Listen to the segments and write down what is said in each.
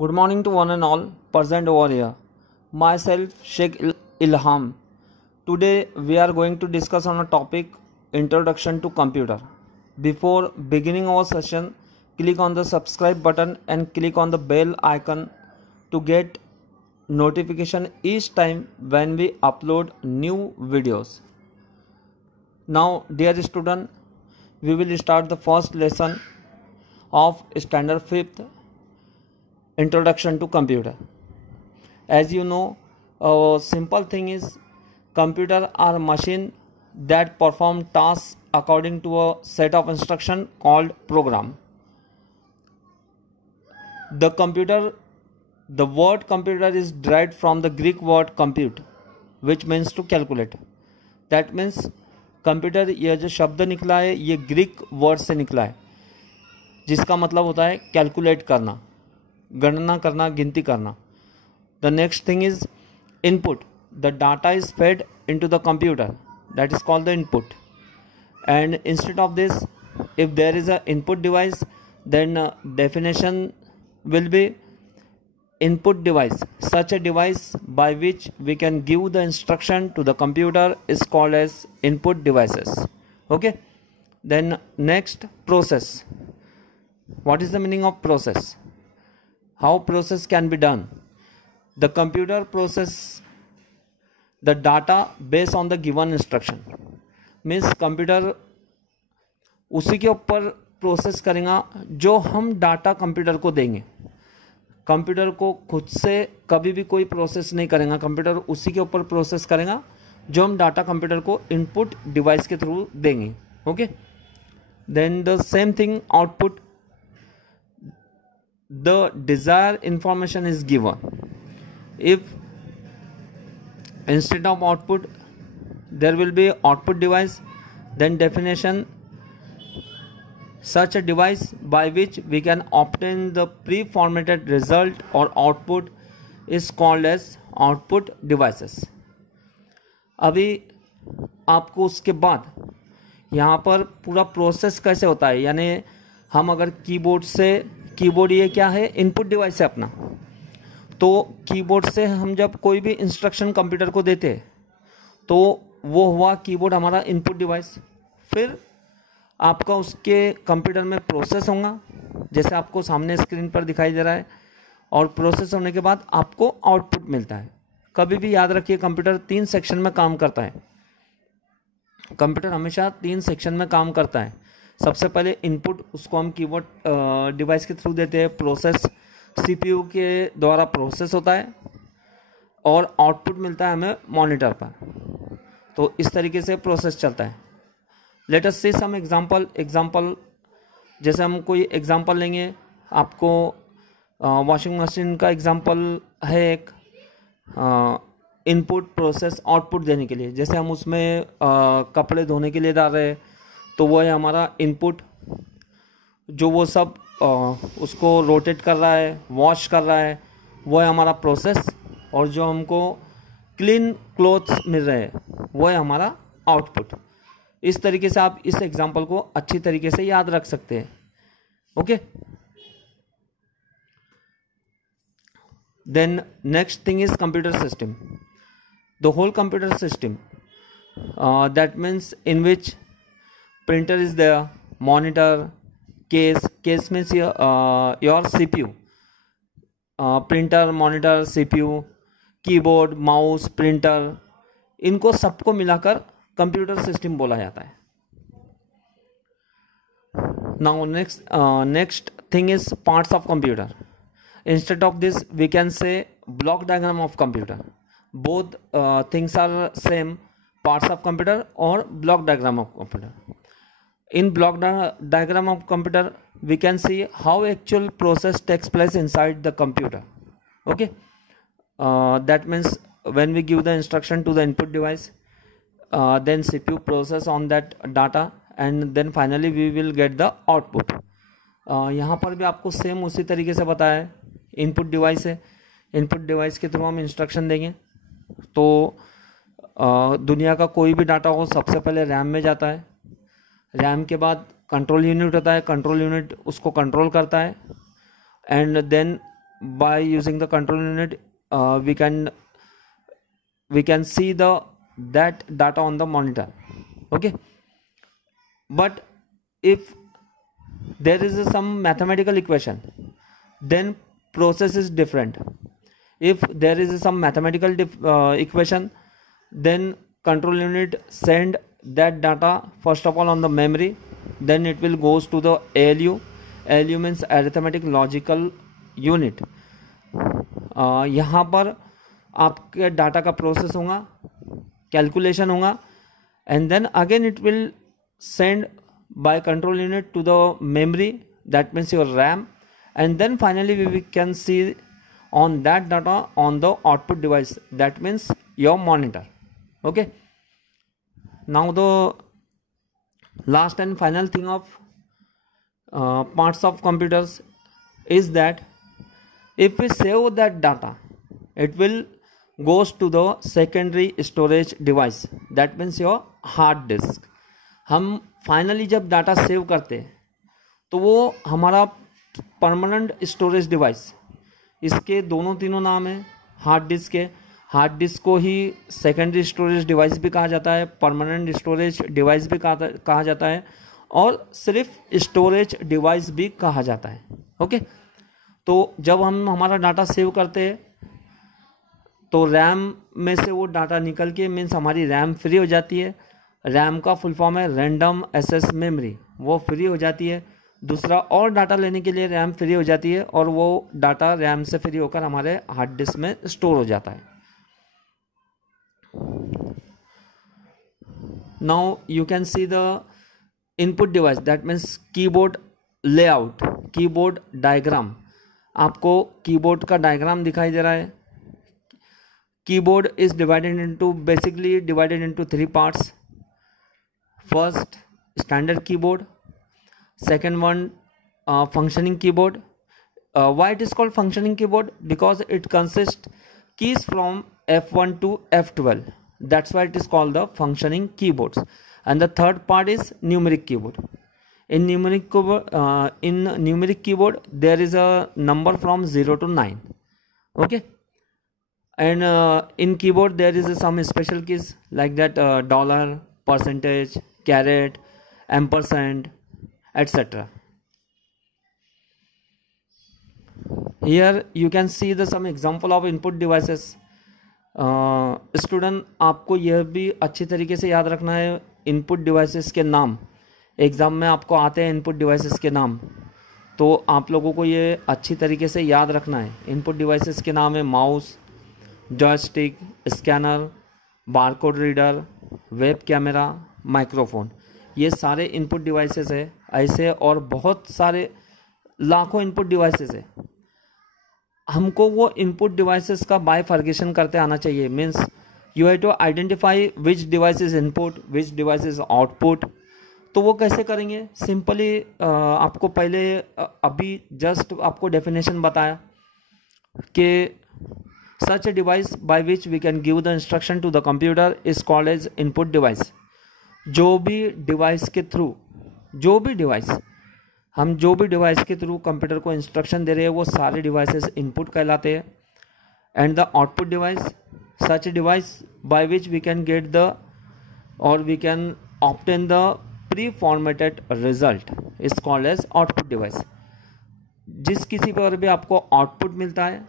Good morning to one and all present over here. Myself Sheikh Ilham. Today we are going to discuss on a topic Introduction to Computer. Before beginning our session, click on the subscribe button and click on the bell icon to get notification each time when we upload new videos. Now dear student, we will start the first lesson of standard 5th Introduction to Computer. As you know, a simple thing is computer are a machine that perform tasks according to a set of instruction called program. The word computer is derived from the Greek word compute, which means to calculate. That means computer ये जो शब्द निकला है ये Greek word से निकला है, जिसका मतलब होता है कैलकुलेट करना, गणना करना, गिनती करना. The next thing is input. The data is fed into the computer, that is called the input. And instead of this, if there is a input device, then definition will be input device. Such a device by which we can give the instruction to the computer is called as input devices. Okay, then next, process. What is the meaning of process? How process can be done? The computer process the data based on the given instruction. Means computer उसी के ऊपर process करेगा जो हम data computer को देंगे. Computer को खुद से कभी भी कोई प्रोसेस नहीं करेगा, कंप्यूटर उसी के ऊपर प्रोसेस करेगा जो हम डाटा कंप्यूटर को इनपुट डिवाइस के थ्रू देंगे. Okay, then the same thing output. The desire information is given. If instead of output there will be output device, then definition such a device by which we can obtain the pre-formatted result or output is called as output devices. अभी आपको उसके बाद यहाँ पर पूरा process कैसे होता है, यानी हम अगर कीबोर्ड ये क्या है, इनपुट डिवाइस है अपना, तो कीबोर्ड से हम जब कोई भी इंस्ट्रक्शन कंप्यूटर को देते हैं तो वो हुआ कीबोर्ड हमारा इनपुट डिवाइस. फिर आपका उसके कंप्यूटर में प्रोसेस होगा जैसे आपको सामने स्क्रीन पर दिखाई दे रहा है, और प्रोसेस होने के बाद आपको आउटपुट मिलता है. कभी भी याद रखिए कंप्यूटर 3 सेक्शन में काम करता है. कंप्यूटर हमेशा 3 सेक्शन में काम करता है. सबसे पहले इनपुट, उसको हम कीबोर्ड डिवाइस के थ्रू देते हैं. प्रोसेस सीपीयू के द्वारा प्रोसेस होता है और आउटपुट मिलता है हमें मॉनिटर पर. तो इस तरीके से प्रोसेस चलता है. लेट अस सी सम एग्जाम्पल. जैसे हम कोई एग्जाम्पल लेंगे, आपको वॉशिंग मशीन का एग्जाम्पल है एक, इनपुट प्रोसेस आउटपुट देने के लिए. जैसे हम उसमें कपड़े धोने के लिए डाल रहे हैं तो वो है हमारा इनपुट, जो वो सब उसको रोटेट कर रहा है, वॉश कर रहा है, वो है हमारा प्रोसेस. और जो हमको क्लीन क्लोथ्स मिल रहे हैं वो है हमारा आउटपुट. इस तरीके से आप इस एग्जाम्पल को अच्छी तरीके से याद रख सकते हैं. Okay, then next thing is computer system. The whole computer system, that means in which printer is there, monitor, case means your CPU, printer, monitor, CPU, keyboard, mouse, printer, इनको सबको मिलाकर कंप्यूटर सिस्टम बोला जाता है. Now next thing is parts of computer. Instead of this we can say block diagram of computer. Both things are same, parts of computer और block diagram of computer. In block diagram of computer we can see how actual process takes place inside the computer. Okay, that means when we give the instruction to the input device, then CPU process on that data and then finally we will get the output. यहाँ पर भी आपको same उसी तरीके से बताया है. Input device है, इनपुट डिवाइस के थ्रू हम इंस्ट्रक्शन देंगे तो दुनिया का कोई भी डाटा हो सबसे पहले रैम में जाता है. रैम के बाद कंट्रोल यूनिट होता है, कंट्रोल यूनिट उसको कंट्रोल करता है, and then by using the control unit, we can see that data on the monitor. Okay, but if there is some mathematical equation, then process is different. If there is some mathematical equation, then control unit send that data first of all on the memory, then it will goes to the ALU. ALU means arithmetic logical unit. यहाँ पर आपके data का process होगा, calculation होगा, and then again it will send by control unit to the memory, that means your RAM, and then finally we can see on that data on the output device, that means your monitor. Okay, now the last and final thing of parts of computers is that if we save that data, it will goes to the secondary storage device, that means your hard disk. हम finally जब data save करते हैं तो वो हमारा permanent storage device, इसके दोनों तीनों नाम हैं हार्ड डिस्क के। हार्ड डिस्क को ही सेकेंडरी स्टोरेज डिवाइस भी कहा जाता है, परमानेंट स्टोरेज डिवाइस भी कहा जाता है, और सिर्फ स्टोरेज डिवाइस भी कहा जाता है। ओके, तो जब हम हमारा डाटा सेव करते हैं तो रैम में से वो डाटा निकल के मीन्स हमारी रैम फ्री हो जाती है। रैम का फुल फॉर्म है रैंडम एक्सेस मेमोरी, वो फ्री हो जाती है। दूसरा और डाटा लेने के लिए रैम फ्री हो जाती है और वो डाटा रैम से फ्री होकर हमारे हार्ड डिस्क में स्टोर हो जाता है। Now you can see the input device, that means keyboard layout, keyboard diagram. आपको कीबोर्ड का डायग्राम दिखाई दे रहा है। Keyboard is basically divided into 3 parts. First, standard keyboard. Second one, functioning keyboard. Why it is called functioning keyboard? Because it consists keys from F1 to F12. That's why it is called the functioning keyboards. And the third part is numeric keyboard. In numeric keyboard, there is a number from 0 to 9. Okay. And in keyboard there is some special keys like that dollar, percentage, caret, ampersand, etc. Here you can see some example of input devices. Student आपको यह भी अच्छी तरीके से याद रखना है input devices के नाम। एग्ज़ाम में आपको आते हैं इनपुट डिवाइसेस के नाम, तो आप लोगों को ये अच्छी तरीके से याद रखना है। इनपुट डिवाइसेस के नाम है mouse, joystick, scanner, barcode reader, web camera, microphone. ये सारे इनपुट डिवाइसेस है। ऐसे और बहुत सारे लाखों इनपुट डिवाइसेस है। हमको वो इनपुट डिवाइसेस का बाइफर्केशन करते आना चाहिए। Means you have to identify which device is input, which device is output. तो वो कैसे करेंगे? सिंपली आपको पहले अभी जस्ट आपको डेफिनेशन बताया कि such a device by which we can give the instruction to the computer is called as input device. जो भी डिवाइस के थ्रू हम जो भी डिवाइस के थ्रू कंप्यूटर को इंस्ट्रक्शन दे रहे हैं वो सारे डिवाइसेस इनपुट कहलाते हैं। And the output device, such device by which we can get the और we can obtain the pre formatted result is called as output device. जिस किसी पर भी आपको आउटपुट मिलता है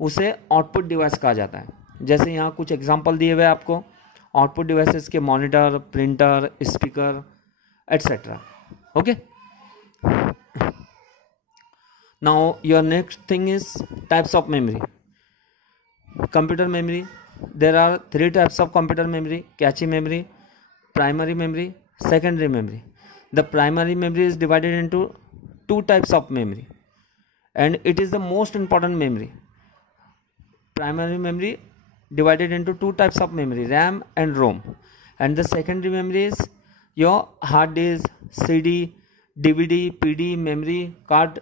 उसे आउटपुट डिवाइस कहा जाता है। जैसे यहाँ कुछ एग्जांपल दिए हुए आपको आउटपुट डिवाइसेस के, monitor, printer, speaker, etcetera. Okay, now your next thing is types of memory. Computer memory, there are 3 types of computer memory: cache memory, primary memory, secondary memory. The primary memory is divided into 2 types of memory and it is the most important memory. Primary memory divided into 2 types of memory, RAM and ROM. And the secondary memory is your hard disk, CD, DVD, PD, memory card,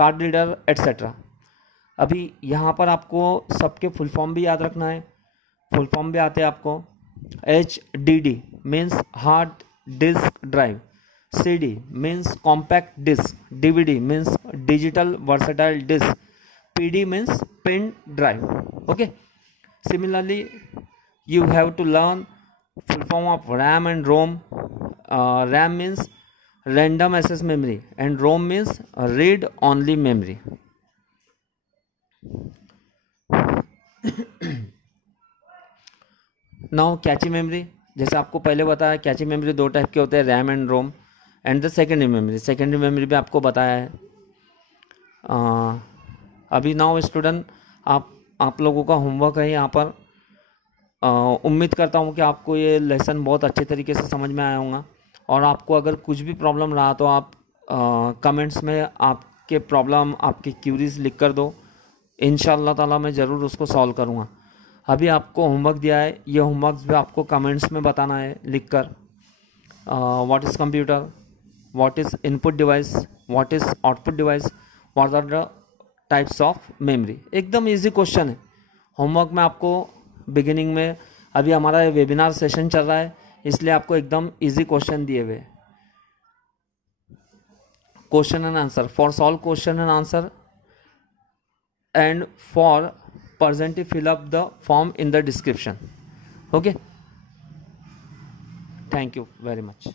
card reader, etc. अभी यहाँ पर आपको सबके full form भी याद रखना है। Full form भी आते हैं आपको। HDD means hard disk drive, CD means compact disk, DVD means digital versatile disk, PD means pen drive. Okay. Similarly, you have to learn full form of RAM and ROM. RAM means random access memory and ROM means read only memory. Now cache memory, जैसे आपको पहले बताया कैची memory दो type के होते हैं, RAM and ROM, and the secondary memory. Secondary memory भी आपको बताया है। अभी नाउ स्टूडेंट आप लोगों का होमवर्क है यहाँ पर। उम्मीद करता हूँ कि आपको ये लेसन बहुत अच्छे तरीके से समझ में आया होगा, और आपको अगर कुछ भी प्रॉब्लम रहा तो आप कमेंट्स में आपके प्रॉब्लम, आपकी क्यूरीज लिख कर दो। इंशाअल्लाह ताला मैं ज़रूर उसको सॉल्व करूँगा। अभी आपको होमवर्क दिया है, ये होमवर्क भी आपको कमेंट्स में बताना है लिख कर। What is computer, what is input device, what is output device, what are the types of memory. एकदम इजी क्वेश्चन है। होमवर्क में आपको बिगिनिंग में, अभी हमारा वेबिनार सेशन चल रहा है इसलिए आपको एकदम इजी क्वेश्चन दिए हुए। Question and answer, for solve question and answer and for presently fill up the form in the description. Okay, thank you very much.